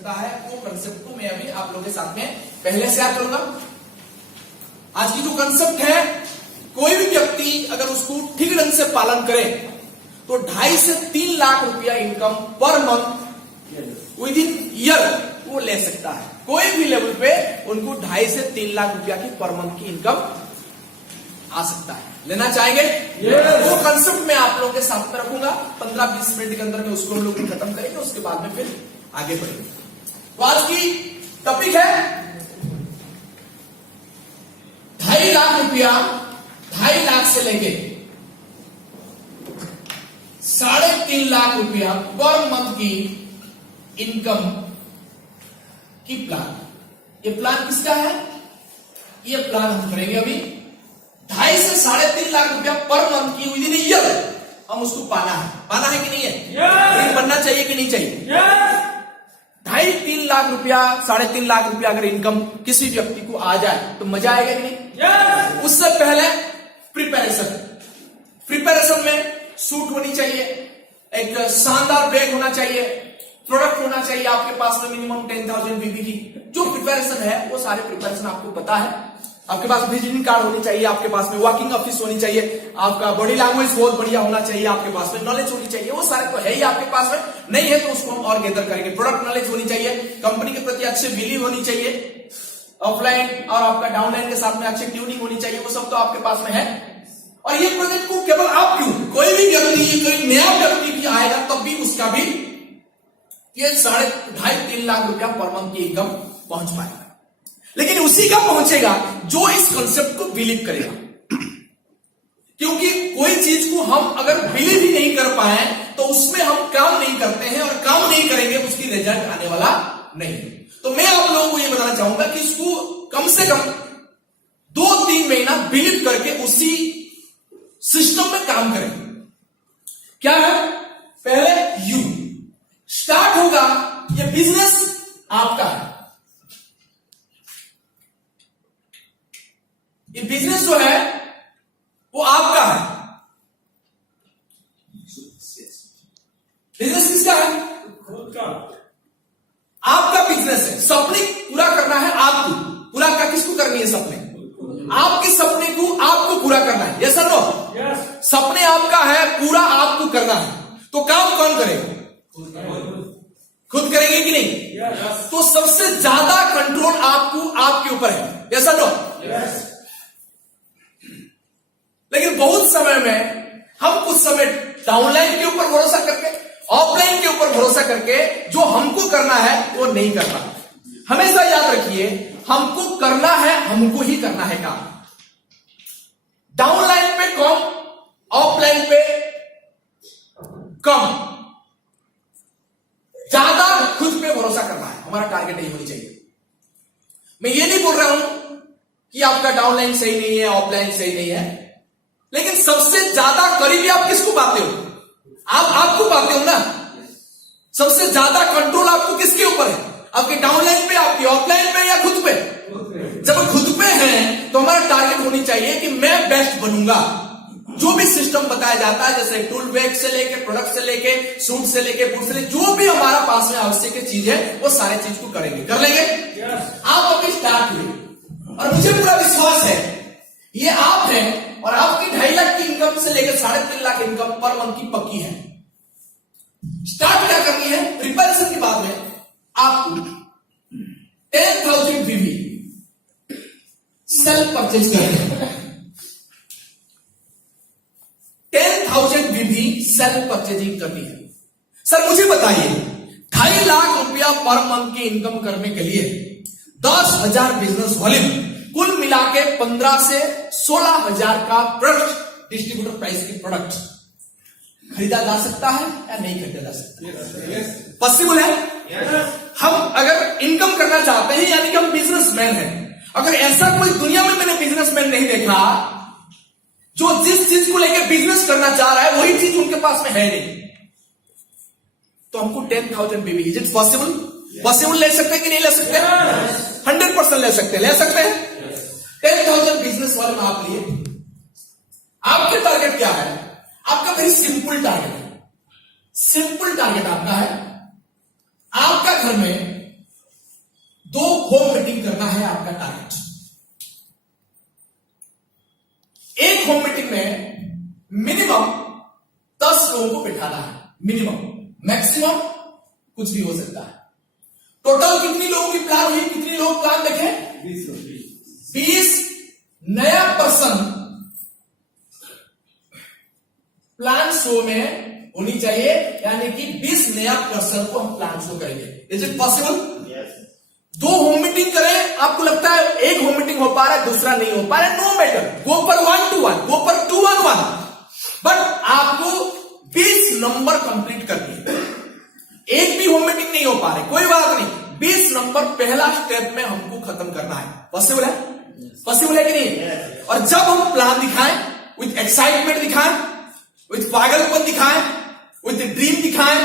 सकता है, वो कंसेप्ट को मैं अभी आप लोगों के साथ में पहले शेयर करूंगा। आज की जो कंसेप्ट है, कोई भी व्यक्ति अगर उसको ठीक ढंग से पालन करे तो 2.5 से 3 लाख रुपया income per month with in year वो ले सकता है। कोई भी लेवल पे उनको 2.5 से 3 लाख रुपया की पर मंथ की इनकम आ सकता है। लेना चाहेंगे? वो कंसेप्ट मैं आप लोगों के साथ में रखूंगा। 15-20 मिनट के अंदर में उसको हम लोग खत्म करेंगे, उसके बाद में फिर आगे बढ़ेंगे। तो आज की टॉपिक है 2.5 लाख रुपया, 2.5 लाख से लेके 3.5 लाख रुपया पर मंथ की इनकम की प्लान। ये प्लान किसका है? ये प्लान हम करेंगे अभी 2.5 से 3.5 लाख रुपया पर मंथ की विद इन ईयर हम उसको पाना है कि नहीं है? बनना चाहिए कि नहीं चाहिए? 2.5-3 लाख रुपया, 3.5 लाख रुपया अगर इनकम किसी व्यक्ति को आ जाए तो मजा आएगा कि नहीं? उससे पहले प्रिपरेशन में सूट होनी चाहिए, एक शानदार बैग होना चाहिए, प्रोडक्ट होना चाहिए आपके पास में मिनिमम 10,000 बीबी की। जो प्रिपरेशन है वो सारे प्रिपरेशन आपको पता है। आपके पास विजिटिंग कार्ड होनी चाहिए, आपके पास में वर्किंग ऑफिस होनी चाहिए, आपका बॉडी लैंग्वेज बहुत बढ़िया होना चाहिए, आपके पास में नॉलेज होनी चाहिए। वो सारे तो है ही आपके पास में, नहीं है तो उसको हम और गैदर करेंगे। प्रोडक्ट नॉलेज होनी चाहिए, कंपनी के प्रति अच्छे बिलीव होनी चाहिए, ऑफलाइन और आपका डाउनलाइन के साथ में अच्छी ट्यूनिंग होनी चाहिए। वो सब तो आपके पास में है। और ये प्रोजेक्ट को केवल आप क्यों, कोई भी व्यक्ति, कोई नया व्यक्ति भी आएगा तब भी उसका भी ये 2.5-3 लाख रुपया पर मंथ की इनकम पहुंच पाएगा। लेकिन उसी का पहुंचेगा जो इस कंसेप्ट को बिलीव करेगा। क्योंकि कोई चीज को हम अगर बिलीव ही नहीं कर पाए तो उसमें हम काम नहीं करते हैं, और काम नहीं करेंगे उसकी रिजल्ट आने वाला नहीं। तो मैं आप लोगों को यह बताना चाहूंगा कि इसको कम से कम 2-3 महीना बिलीव करके उसी सिस्टम में काम करें। क्या है? पहले यू स्टार्ट होगा, ये बिजनेस आपका है। ये बिजनेस जो है वो आपका है। बिजनेस किसका है? खुद का। आपका बिजनेस है। सपने पूरा करना है आपको। पूरा का किसको करनी है? सपने आपके सपने को आपको पूरा करना है। यस और नो? सपने आपका है, पूरा आपको करना है। तो काम कौन करेगा? खुद करेंगे कि नहीं? तो सबसे ज्यादा कंट्रोल आपको आपके ऊपर है। यस और नो? लेकिन बहुत समय में हम कुछ समय डाउनलाइन के ऊपर भरोसा करके, ऑफलाइन के ऊपर भरोसा करके जो हमको करना है वो नहीं करना। हमेशा याद रखिए, हमको करना है, हमको ही करना है काम। डाउनलाइन पे कम, ऑफलाइन पे कम, ज्यादा खुद पे भरोसा करना है। हमारा टारगेट यही होनी चाहिए। मैं ये नहीं बोल रहा हूं कि आपका डाउनलाइन सही नहीं है, ऑफलाइन सही नहीं है, लेकिन सबसे ज्यादा करीबी आप किसको पाते हो? आपको पाते हो ना। सबसे ज्यादा कंट्रोल आपको किसके ऊपर है? आपके डाउनलाइन पे, आपकी ऑफलाइन पे, या खुद पे? जब खुद पे है तो हमारा टारगेट होनी चाहिए कि मैं बेस्ट बनूंगा। जो भी सिस्टम बताया जाता है, जैसे टूल बैग से लेके, प्रोडक्ट से लेके, सूट से लेके, बूट से लेके, जो भी हमारा पास में आवश्यक चीज है वो सारे चीज को करेंगे। कर लेंगे? आप अभी स्टार्ट हुए और मुझे पूरा विश्वास है ये आप हैं, और आपकी 2.5 लाख की इनकम से लेकर 3.5 लाख इनकम पर मंथ की पक्की है। स्टार्ट क्या करनी है? प्रिपरेशन के बाद में आपको 10,000 बीबी सेल्फ परचेज करनी है। 10,000 बीबी सेल्फ परचेजिंग करनी है। सर मुझे बताइए, 2.5 लाख रुपया पर मंथ की इनकम करने के लिए 10,000 बिजनेस वॉल्यूम, कुल मिला के 15 से 16,000 का प्रोडक्ट, डिस्ट्रीब्यूटर प्राइस की प्रोडक्ट खरीदा जा सकता है या नहीं खरीदा जा सकता? पॉसिबल है। हम अगर इनकम करना चाहते हैं, यानी कि हम बिजनेसमैन हैं, अगर ऐसा कोई दुनिया में मैंने बिजनेसमैन नहीं देखा जो जिस चीज को लेकर बिजनेस करना चाह रहा है वही चीज उनके पास में है नहीं, तो हमको 10,000 बीबी, इज इट पॉसिबल? पॉसिबल ले सकते हैं कि नहीं ले सकते? 100% ले सकते हैं। ले सकते हैं। 10,000 बिजनेस वाले में आप लिए, आपके टारगेट क्या है? आपका वेरी सिंपल टारगेट है। सिंपल टारगेट आपका है, आपका घर में आपका टारगेट। एक होम मीटिंग में मिनिमम 10 लोगों को बिठाना है, मिनिमम, मैक्सिमम कुछ भी हो सकता है। टोटल कितनी लोगों की प्लान हुई, कितनी लोग प्लान देखे? 20 नया पर्सन प्लान शो में होनी चाहिए, यानी कि 20 नया पर्सन को हम प्लान शो करेंगे। Is it possible? दो होम मीटिंग करें, आपको लगता है एक होम मीटिंग हो पा रहा है, दूसरा नहीं हो पा रहा है, नो मैटर, गो पर 1-to-1, गो पर 2-on-1, बट आपको 20 नंबर कंप्लीट करनी है। एक भी होम मीटिंग नहीं हो पा रही, कोई बात नहीं, 20 नंबर पहला स्टेप में हमको खत्म करना है। पॉसिबल है? पॉसिबल है कि नहीं? और जब हम प्लान दिखाएं, विथ एक्साइटमेंट दिखाएं, विथ पागलपन दिखाएं, विथ ड्रीम दिखाएं,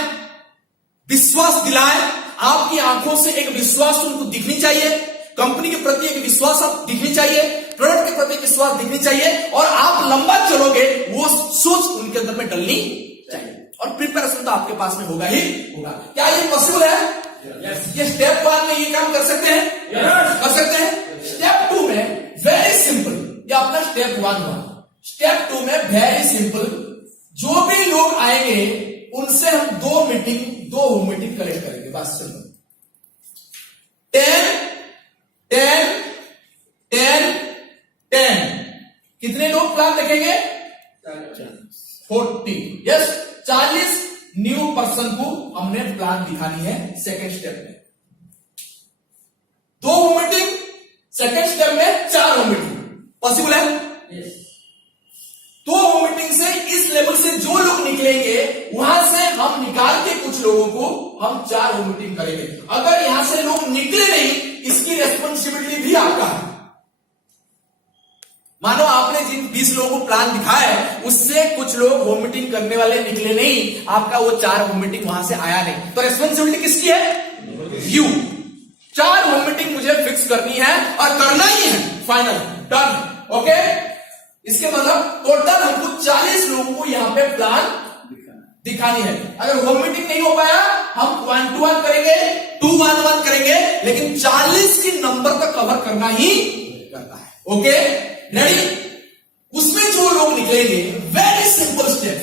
विश्वास दिलाएं, आपकी आंखों से एक विश्वास उनको दिखनी चाहिए, कंपनी के प्रति एक विश्वास आप दिखनी चाहिए, प्रोडक्ट के प्रति विश्वास दिखनी चाहिए, और आप लंबा चलोगे वो सोच उनके अंदर में डलनी चाहिए। और प्रिपरेशन तो आपके पास में होगा ही होगा। क्या ये पॉसिबल है? ये स्टेप 1 में ये काम कर सकते हैं? कर सकते हैं। स्टेप 2 में वेरी सिंपल, ये अपना स्टेप 1 हुआ। स्टेप 2 में वेरी सिंपल, जो भी लोग आएंगे उनसे हम दो होम मीटिंग कलेक्ट करेंगे, बस सिंपल। 10 कितने लोग प्लान देखेंगे? 40, यस, 40 न्यू पर्सन को हमने प्लान दिखानी है सेकेंड स्टेप में। 2 होम मीटिंग, सेकेंड स्टेप में 4 होम मीटिंग। पॉसिबल है? yes. 2 होम मीटिंग से इस लेवल से जो लोग निकलेंगे, वहां से हम निकाल के कुछ लोगों को हम 4 होम मीटिंग करेंगे। अगर यहां से लोग निकले नहीं, इसकी रेस्पॉन्सिबिलिटी भी आपका है। मानो आपने जिन 20 लोगों को प्लान दिखाया है, उससे कुछ लोग होम मीटिंग करने वाले निकले नहीं, आपका वो 4 होम मीटिंग वहां से आया नहीं, तो रेस्पॉन्सिबिलिटी किसकी है? यू। 4 होम मीटिंग मुझे फिक्स करनी है और करना ही है, फाइनल, डन, ओके। इसके मतलब टोटल हमको 40 लोगों को यहां पे प्लान दिखानी है। अगर होम मीटिंग नहीं हो पाया, हम 1-to-1 करेंगे, 2-on-1 करेंगे, लेकिन 40 की नंबर का कवर करना ही करना है, ओके, रेडी। उसमें जो लोग निकलेंगे, वेरी सिंपल स्टेप,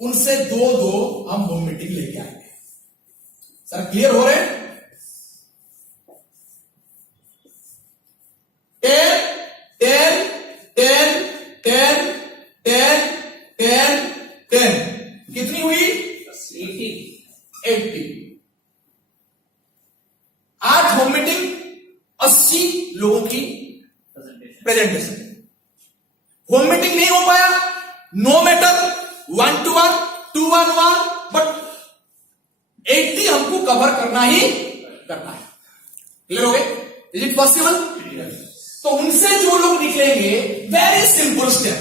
उनसे 2-2 हम होम मीटिंग लेके आएंगे। सर क्लियर हो रहे हैं? 10 कितनी हुई? 80। 8 होम मीटिंग, 80 लोगों की प्रेजेंटेशन। होम मीटिंग नहीं हो पाया, no matter, 1-to-1, 2-on-1, but 80 हमको कवर करना ही करना है। क्लियर हो गए? Is it possible? तो उनसे जो लोग निकलेंगे, वेरी सिंपल स्टेप,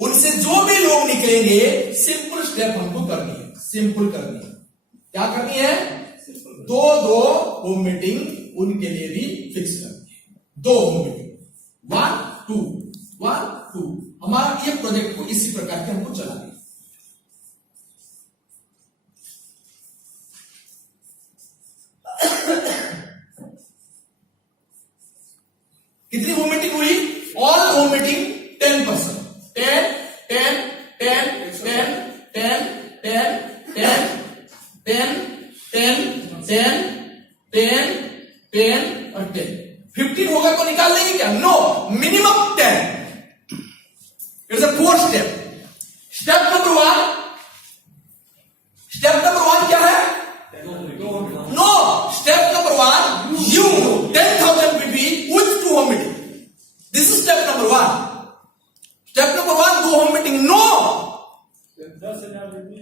उनसे जो भी लोग निकलेंगे, सिंपल स्टेप हमको करनी है, सिंपल करनी है। क्या करनी है? 2-2 होम मीटिंग उनके लिए भी फिक्स करनी है। 2 होम मीटिंग, 1-2, 1-2। हमारा ये प्रोजेक्ट को इसी प्रकार के हमको चलाना है। कितनी होम मीटिंग हुई? All home meeting 10%। 10 10 10 10 10 10 10 10 10 10 10 10 और 10। 15 होगा तो निकाल लेंगे क्या? No, minimum 10। It's a 4 step. Step number 1 क्या है? No, step number 1, you 10,000 PP with 2 home meeting. This is step number 1. Step number 1, 2 home meeting. No,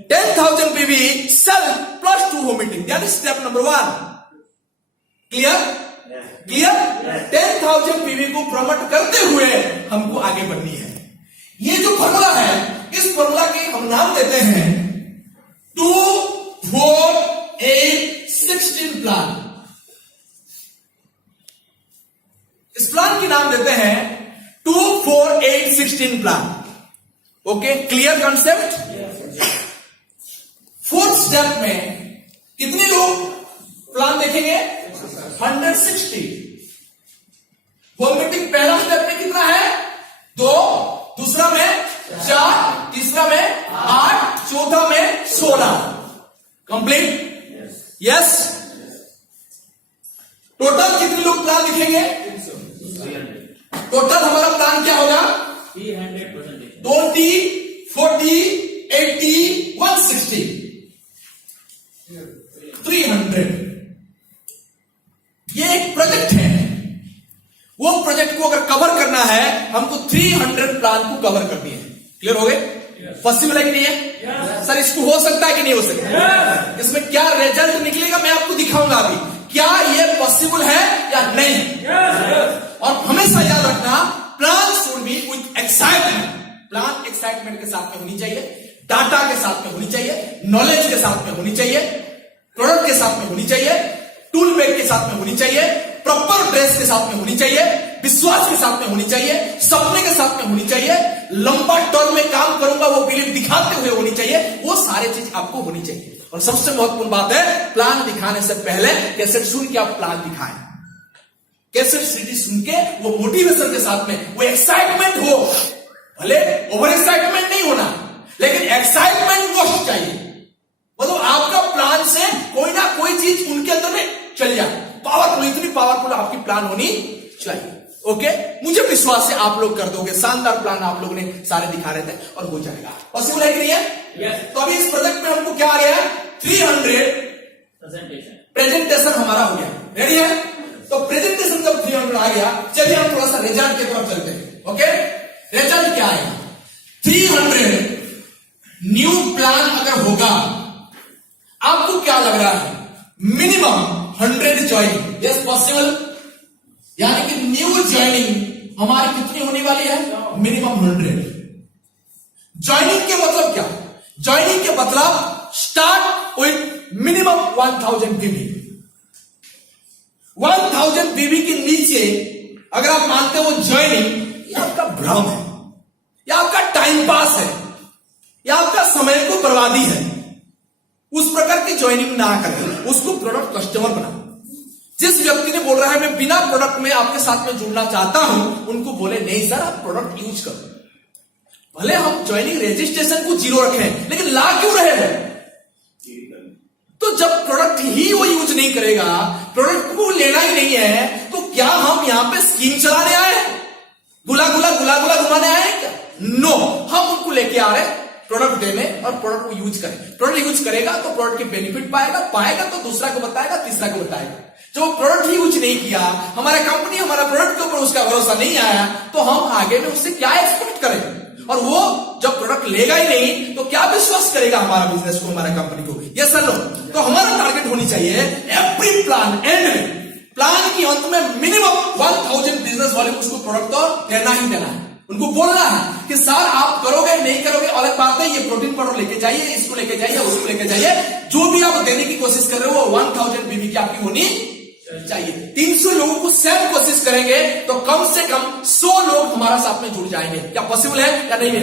10,000 PV sell plus 2 home meeting. That is step number 1. Clear? Clear? 10,000 PV को promote करते हुए हमको आगे बढ़नी है। ये जो फॉर्मूला है, इस फॉर्मूला के हम नाम देते हैं 2 4 8 16 प्लान। इस प्लान के नाम देते हैं 2 4 8 16 plan. Okay, clear concept? 4th step में कितने लोग प्लान देखेंगे? 160। वॉमिटिंग पहला स्टेप में कितना है 2, दूसरा में 4, तीसरा में 8, चौथा में 16। कंप्लीट? यस। टोटल कितने लोग प्लान लिखेंगे? टोटल हमारा प्लान क्या होगा? 20, 40, 80, 160, 300। ये एक प्रोजेक्ट है। वो प्रोजेक्ट को अगर कवर करना है हमको 300 प्लान को कवर करनी है। क्लियर हो गए? पॉसिबल है कि नहीं है? सर इसको हो सकता है कि नहीं हो सकता? इसमें क्या रिजल्ट निकलेगा मैं आपको दिखाऊंगा अभी। क्या ये पॉसिबल है या नहीं? और हमेशा याद रखना, plan should be with excitement. Plan excitement के साथ में होनी चाहिए, डाटा के साथ में होनी चाहिए, नॉलेज के साथ में होनी चाहिए, प्रोडक्ट के साथ में होनी चाहिए, टूल बैग के साथ में होनी चाहिए, प्रॉपर ड्रेस के साथ में होनी चाहिए, विश्वास के साथ में होनी चाहिए, सपने के साथ में होनी चाहिए, लंबा टर्म में काम करूंगा वो बिलीव दिखाते हुए होनी चाहिए। वो सारे चीज आपको होनी चाहिए। और सबसे महत्वपूर्ण बात है, प्लान दिखाने से पहले कैसेट सुन के आप प्लान दिखाएं। कैसेट सीडी सुन के वो मोटिवेशन के साथ में, वो एक्साइटमेंट हो, भले ओवर एक्साइटमेंट नहीं होना लेकिन एक्साइटमेंट मोस्ट चाहिए। मतलब आपका प्लान से कोई ना कोई चीज उनके अंदर में चल जाए। पावरफुल, इतनी पावरफुल आपकी प्लान होनी चाहिए। ओके, मुझे विश्वास है आप लोग कर दोगे। शानदार प्लान आप लोगों ने सारे दिखा रहे थे और हो जाएगा। पॉसिबल है कि नहीं है? तो अभी इस प्रोजेक्ट में हमको क्या आ गया? 300 प्रेजेंटेशन हमारा हो गया। रेडी है? तो प्रेजेंटेशन जब 300 आ गया, चलिए हम थोड़ा सा रिजल्ट की तरफ चलते हैं। ओके, रिजल्ट क्या आएगा? 300 न्यू प्लान अगर होगा, आपको क्या लग रहा है? Minimum 100 joining. Yes possible? यानी कि न्यू ज्वाइनिंग हमारी कितनी होने वाली है? मिनिमम 100। ज्वाइनिंग के मतलब क्या? ज्वाइनिंग के मतलब स्टार्ट विथ मिनिमम 1000 बीबी। 1000 बीबी के नीचे अगर आप मानते हो ज्वाइनिंग, ये आपका भ्रम है, या आपका टाइम पास है, या आपका समय को बर्बादी है। उस प्रकार की ज्वाइनिंग ना करें, उसको प्रोडक्ट कस्टमर बनाओ। जिस व्यक्ति ने बोल रहा है मैं बिना प्रोडक्ट में आपके साथ में जुड़ना चाहता हूं, उनको बोले नहीं सर आप प्रोडक्ट यूज करो। भले हम ज्वाइनिंग रजिस्ट्रेशन को 0 रखें, लेकिन ला क्यों रहे हैं? तो जब प्रोडक्ट ही वो यूज नहीं करेगा, प्रोडक्ट को लेना ही नहीं है, तो क्या हम यहां पे स्कीम चलाने आए हैं? गुला गुला गुला गुला घुमाने आए हैं क्या? नो, हम उनको लेके आ रहे हैं प्रोडक्ट देने और प्रोडक्ट को यूज करें। प्रोडक्ट यूज करेगा तो प्रोडक्ट के बेनिफिट पाएगा तो दूसरा को बताएगा, तीसरा को बताएगा। जो प्रोडक्ट ही यूज नहीं किया, हमारा कंपनी हमारा प्रोडक्ट के ऊपर उसका भरोसा नहीं आया, तो हम आगे में उससे क्या एक्सपेक्ट करें? और वो जब प्रोडक्ट लेगा ही नहीं तो क्या विश्वास करेगा हमारा बिजनेस को, हमारा कंपनी को? ये सर लो। तो हमारा टारगेट होनी चाहिए एवरी प्लान एंड में, प्लान की अंत में मिनिमम 1000 बिजनेस वाले उसको प्रोडक्ट तो देना ही देना है। उनको बोलना है कि सर आप करोगे नहीं करोगे अलग बात है, ये प्रोटीन पाउडर लेके जाइए, इसको लेके जाइए, उसको लेके जाइए, जो भी आप देने की कोशिश कर रहे हो वो 1000 बीबी की आपकी होनी चाहिए। 300 लोगों को सेम कोशिश करेंगे तो कम से कम 100 लोग हमारा साथ में जुड़ जाएंगे। क्या पॉसिबल है या नहीं है?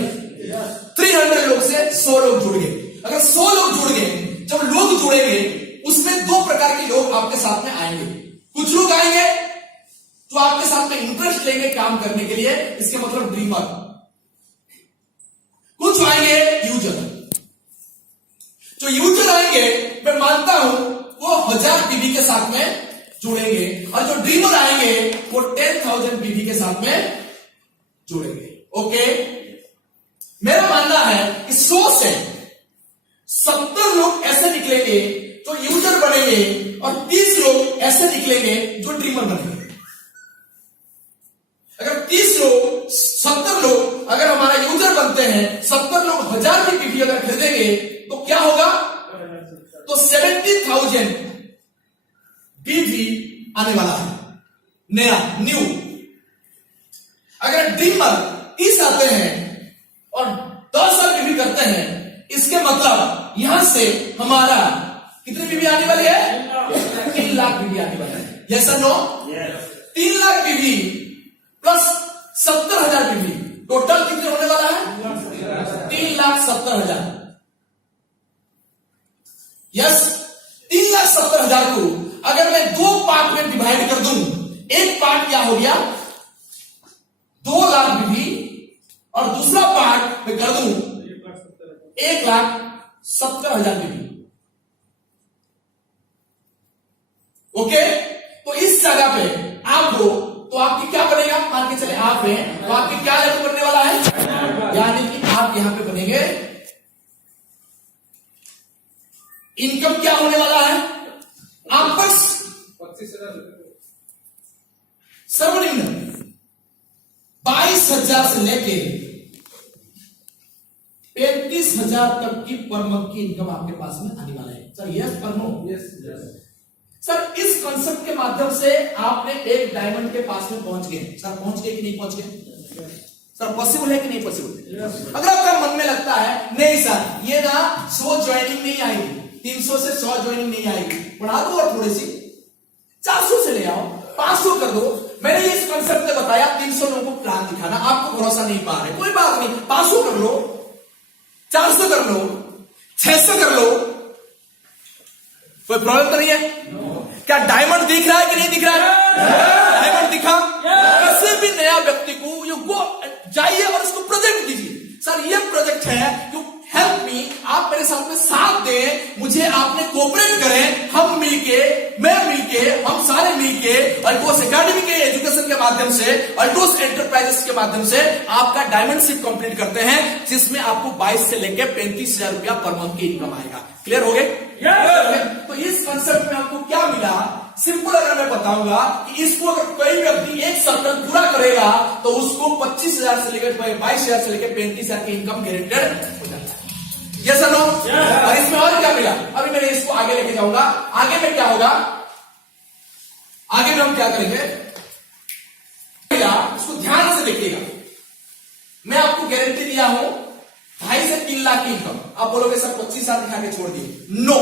300 लोग से 100 लोग जुड़ गए। अगर 100 लोग जुड़ गए, जब लोग जुड़ेंगे उसमें 2 प्रकार के लोग आपके साथ में आएंगे। कुछ लोग आएंगे जो आपके साथ में इंटरेस्ट लेंगे काम करने के लिए, इसके मतलब ड्रीमर। कुछ आएंगे यूजर। जो यूजर आएंगे मैं मानता हूं वो 1000 बीबी के साथ में जुड़ेंगे, और जो ड्रीमर आएंगे वो 10,000 बीबी के साथ में जुड़ेंगे। ओके, मेरा मानना है कि 100 से 70 लोग ऐसे निकलेंगे जो यूजर बनेंगे और 30 लोग ऐसे निकलेंगे जो ड्रीमर बनेंगे। अगर 30 लोग 70 लोग अगर हमारा यूजर बनते हैं, 70 लोग 1000 की बीबी अगर खरीदेंगे तो क्या होगा? तो 70,000 बीबी आने वाला है, नया न्यू। अगर ड्रीमर 30 आते हैं और 10 साल बीबी करते हैं, इसके मतलब यहां से हमारा कितनी बीबी आने वाली है? 3 लाख बीबी आने वाला है। यस और नो? 3 लाख बीबी प्लस 70,000 बीबी, टोटल कितने होने वाला है? 3,70,000। यस, 3,70,000 को अगर मैं 2 पार्ट में डिवाइड कर दूं, एक पार्ट क्या हो गया 2 लाख बीवी और दूसरा पार्ट मैं कर दूं 1,70,000 बीवी। ओके, तो इस जगह पे आप हो तो आपकी क्या बनेगा, मान के चले आप हैं तो आपकी क्या लागू बनने वाला है, यानी कि आप यहां पे बनेंगे इनकम क्या होने वाला है आपस 25,000 सर्वनिम्न 22,000 से लेके 35,000 तक की पर मंथ की इनकम आपके पास में आने वाला है। सर यस पर नो? सर इस कंसेप्ट के माध्यम से आपने एक डायमंड के पास में पहुंच गए। सर पहुंच गए कि नहीं पहुंच गए? सर पॉसिबल है कि नहीं पॉसिबल? अगर आपका मन में लगता है नहीं सर ये ना 100 ज्वाइनिंग नहीं आएगी, 300 से 100 ज्वाइनिंग नहीं आएगी, बढ़ा दो और थोड़ी सी 400 से ले आओ, 500 कर दो। मैंने इस कंसेप्ट में बताया 300 लोगों को प्लान दिखाना, आपको भरोसा नहीं पा रहे, कोई बात नहीं, 500 कर लो, 400 कर लो, 600 कर लो, कोई प्रॉब्लम तो नहीं है। क्या डायमंड दिख रहा है कि नहीं दिख रहा है? डायमंड दिखा? किसी भी नया व्यक्ति को ये वो जाइए और उसको प्रोजेक्ट दीजिए, सर ये प्रोजेक्ट है, यू हेल्प मी, आप मेरे साथ में साथ दें, मुझे आपने कोऑपरेट करें, हम मिलके, मैं मिलके, हम सारे मिलके अल्टोस एकेडमी के एजुकेशन के माध्यम से, अल्टोस एंटरप्राइजेस के माध्यम से आपका डायमंडशिप कंप्लीट करते हैं, जिसमें आपको 22 से लेकर 35,000 रुपया पर मंथ की इनकम आएगा। क्लियर हो गए? तो इस कंसेप्ट में आपको क्या मिला, सिंपल अगर मैं बताऊंगा कि इसको अगर कोई व्यक्ति एक सर्कल पूरा करेगा तो उसको 25,000 से लेकर 22,000 से लेकर 35,000 की इनकम गारंटेड हो जाता है। यस और नो? और इसमें और क्या मिला, अभी मैं इसको आगे लेके जाऊंगा। आगे में क्या होगा, आगे में हम क्या करेंगे, इसको ध्यान से देखिएगा। मैं आपको गारंटी दिया हूं 2.5 से 3 लाख की इनकम। आप बोलोगे सर 25,000 दिखा के छोड़ दिए, नो,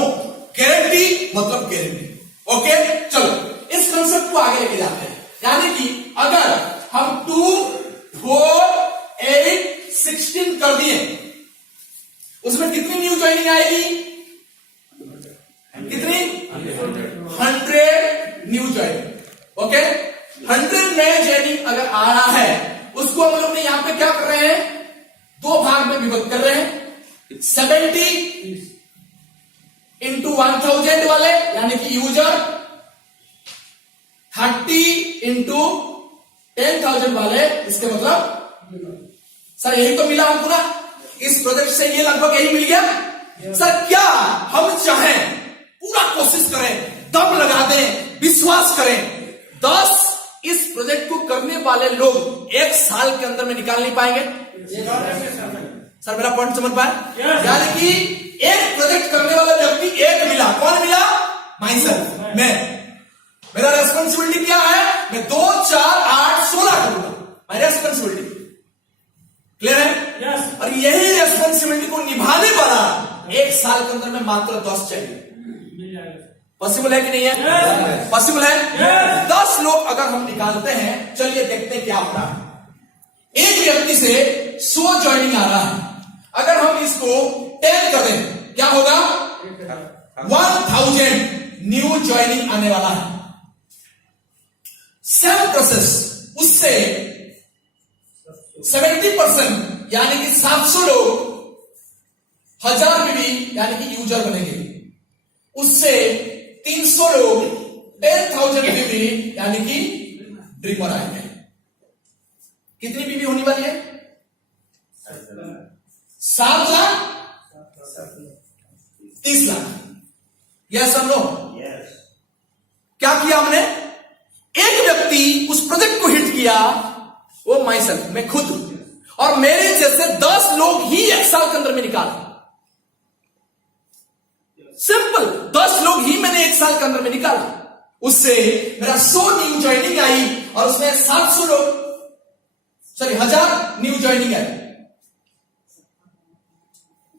गारंटी मतलब गारंटी। ओके, चलो इस कंसेप्ट को आगे लेके जाते हैं। यानी कि अगर हम 2, 4, 8, 16 कर दिए, उसमें कितनी न्यू ज्वाइनिंग आएगी, कितनी 100 न्यू ज्वाइनिंग। ओके, 100 नए ज्वाइनिंग अगर आ रहा है, उसको हम लोग ने यहां पे क्या कर रहे हैं, 2 भाग में विभक्त कर रहे हैं, 70 इंटू 1000 वाले यानी कि यूजर, 30 इंटू 10,000 वाले, इसके मतलब सर यही तो मिला हमको ना, इस प्रोजेक्ट से ये लगभग यही मिल गया। सर क्या हम चाहें, पूरा कोशिश करें, दम लगा दें, विश्वास करें, 10 इस प्रोजेक्ट को करने वाले लोग 1 साल के अंदर में निकाल नहीं पाएंगे? सर मेरा पॉइंट समझ पाए? यानी कि एक प्रोजेक्ट करने वाला व्यक्ति एक मिला, कौन मिला, माई सेल्फ, मैं, मेरा रेस्पॉन्सिबिलिटी क्या है, मैं 2, 4, 8, 16 करूंगा, माई रेस्पॉन्सिबिलिटी। क्लियर है? yes. और यही रेस्पॉन्सिबिलिटी को निभाने वाला 1 साल के अंदर में मात्र 10 चाहिए। पॉसिबल है कि नहीं है? पॉसिबल है। 10 लोग अगर हम निकालते हैं, चलिए देखते हैं क्या हो रहा है। एक व्यक्ति से 100 ज्वाइनिंग आ रहा है, अगर हम इसको 10 कर दें क्या होगा, 1000 न्यू ज्वाइनिंग आने वाला है। सेम प्रोसेस, उससे 70% यानी कि 700 लोग 1000 बीवी यानी कि यूजर बनेंगे, उससे 300 लोग 10,000 बीवी यानी कि ड्रीमर आएंगे। कितनी बीवी होने वाली है, 7 लाख 30 लाख। यस और नो? क्या किया हमने, एक व्यक्ति उस प्रोजेक्ट को हिट किया, वो माई सेल्फ, मैं खुद, और मेरे जैसे 10 लोग ही 1 साल के अंदर में निकाला। सिंपल, 10 लोग ही मैंने 1 साल के अंदर में निकाला, उससे मेरा 100 न्यू ज्वाइनिंग आई और उसमें 700 लोग, सॉरी 1000 न्यू ज्वाइनिंग आई।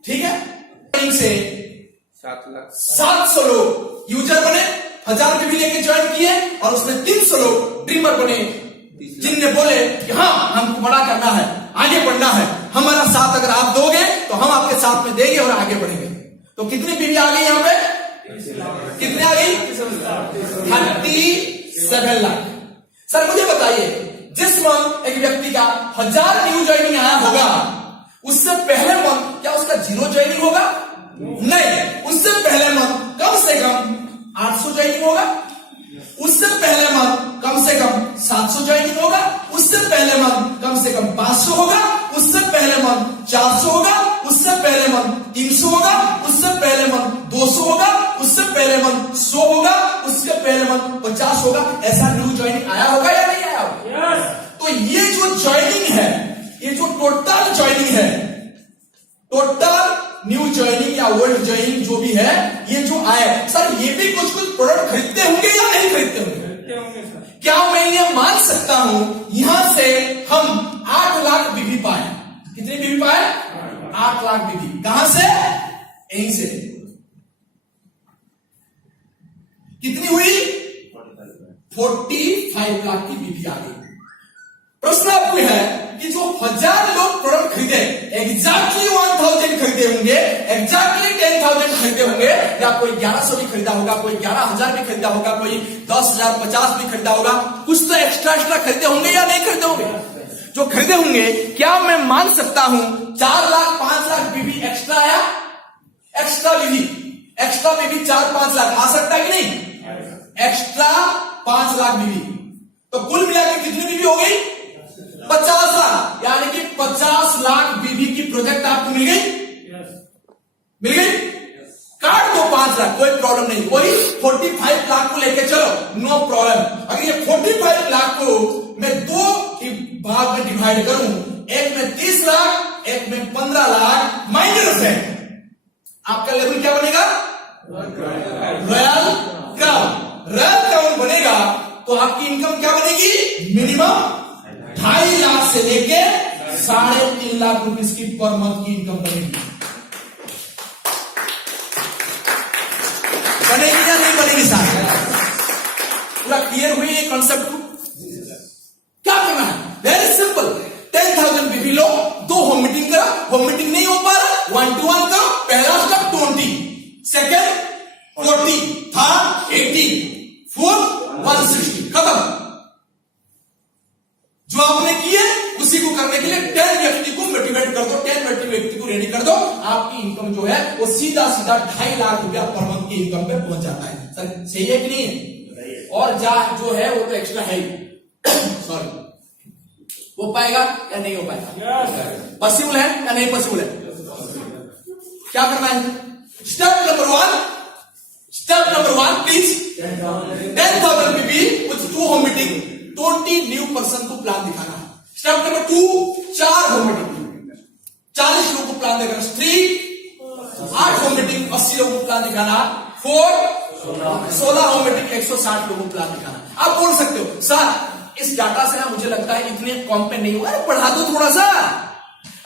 ठीक है, से 700 लोग यूजर बने, 1000 भी लेके ज्वाइन किए, और उसमें 300 लोग ड्रीमर बने, जिनने बोले कि हाँ हमको बड़ा करना है, आगे बढ़ना है, हमारा साथ अगर आप दोगे तो हम आपके साथ में देंगे और आगे बढ़ेंगे। तो कितनी बीवी आ गई यहां पे, कितने आ गई? 37 लाख। सर मुझे बताइए, जिस मंथ एक व्यक्ति का 1000 न्यू ज्वाइनिंग आया होगा, उससे पहले मंथ क्या उसका 0 ज्वाइनिंग होगा? नहीं, उससे पहले मंथ कम से कम 800 ज्वाइनिंग होगा, उससे पहले मंथ कम से कम 700 ज्वाइनिंग होगा, उससे पहले मंथ कम से कम 500 होगा, उससे पहले मंथ 400 होगा, उससे पहले मंथ 300 होगा, उससे पहले मंथ 200 होगा, उससे पहले मंथ 100 होगा, उसके पहले मंथ 50 होगा। ऐसा न्यू ज्वाइनिंग आया होगा या नहीं आया होगा? तो ये जो ज्वाइनिंग है, ये जो टोटल ज्वाइनिंग है, टोटल न्यू ज्वाइनिंग या ओल्ड ज्वाइनिंग जो भी है, ये जो आए, सर ये भी कुछ कुछ प्रोडक्ट खरीदते होंगे या नहीं खरीदते होंगे? क्या मैं ये मान सकता हूं यहां से हम 8 लाख बीबी पाए? कितनी बीबी पाए? 8 लाख बीबी। कहां से? यहीं से। कितनी हुई? 45 लाख की बीबी आ गई। प्रश्न आपको है कि जो 1000 लोग प्रोडक्ट खरीदे, एग्जैक्टली 1000 खरीदे होंगे, एग्जैक्टली 10,000 खरीदे होंगे, या कोई 1100 भी खरीदा होगा, कोई 11,000 भी खरीदा होगा, कोई 10,000 50 भी खरीदा होगा, कुछ तो एक्स्ट्रा खरीदे होंगे या नहीं खरीदे होंगे? जो खरीदे होंगे, क्या मैं मान सकता हूं 4 लाख 5 लाख बीबी एक्स्ट्रा आया? एक्स्ट्रा बीबी 4-5 लाख आ सकता है कि नहीं? एक्स्ट्रा 5 लाख बीबी, तो कुल मिलाकर कितनी बीबी हो गई? 50 लाख। यानी कि 50 लाख बीबी की प्रोजेक्ट आपको मिल गई? मिल गई? काट दो 5 लाख, कोई प्रॉब्लम नहीं। कोई 45 लाख को लेके चलो, नो प्रॉब्लम। अगर ये 45 लाख को मैं 2 भाग में डिवाइड करूं, एक में 30 लाख, एक में 15 लाख, माइनर फ्रेंड, आपका लेवल क्या बनेगा? रॉयल क्राउन बनेगा। तो आपकी इनकम क्या बनेगी? मिनिमम 2.5 लाख से लेके 3.5 लाख रुपीस की पर मंथ की इनकम बनेगी। बनेगी या नहीं बनेगी? साहब पूरा क्लियर हुई ये कॉन्सेप्ट को? क्या करना है? Very simple. 10,000 बीबी लो, 2 होम मीटिंग करा, होम मीटिंग नहीं हो पा रहा, 1-to-1 करो। पहला स्टेप 20, सेकेंड 40, थर्ड 80, फोर्थ 160, खत्म। जो आपने किए उसी को करने के लिए 10 व्यक्ति को मोटिवेट कर दो, 10 व्यक्ति को रेडी कर दो। आपकी इनकम जो है वो सीधा 2.5 लाख रुपया पर मंथ की इनकम पे पहुंच जाता है। सर सही है कि नहीं है? और जो है वो तो एक्स्ट्रा है सॉरी, वो पाएगा या नहीं हो पाएगा? पॉसिबल है या नहीं पॉसिबल है? क्या करना है? Step number 1 please 10,000 BB with 2 home meeting, 20 new person को प्लान दिखाना है। स्टेप नंबर 2 4 होम मीटिंग, 40 लोगों को प्लान दिखाना। 3 8 होम मीटिंग, 80 लोगों को प्लान दिखाना। 4 16 होम मीटिंग, 160 लोगों को प्लान दिखाना। आप बोल सकते हो सर इस डाटा से ना मुझे लगता है इतने कम पे नहीं होगा, बढ़ा दो थोड़ा सा।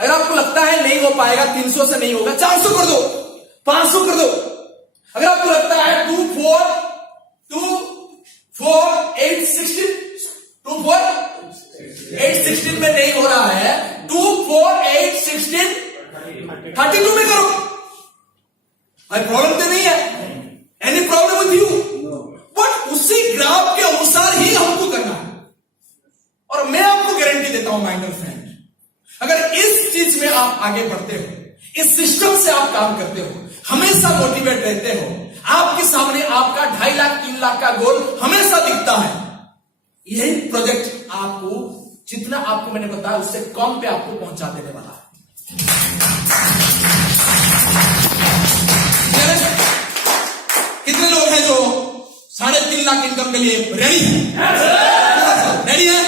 अगर आपको लगता है नहीं हो पाएगा, 300 से नहीं होगा, 400 कर दो, 500 कर दो। अगर आपको लगता है 2 4 8 16 में नहीं हो रहा है, 2 4 8 16 32 में करो। भाई प्रॉब्लम तो नहीं है? Any problem with you? But उसी ग्राफ के अनुसार ही हमको करना है। और मैं आपको गारंटी देता हूं माइंडर फ्रेंड, अगर इस चीज में आप आगे बढ़ते हो, इस सिस्टम से आप काम करते हो, हमेशा मोटिवेट रहते हो, आपके सामने आपका 2.5 लाख 3 लाख का गोल हमेशा दिखता है, यही प्रोजेक्ट आपको जितना आपको मैंने बताया उससे कम पे आपको पहुंचा देने वाला है। कितने लोग हैं जो 3.5 लाख इनकम के लिए रेडी है? रेडी है?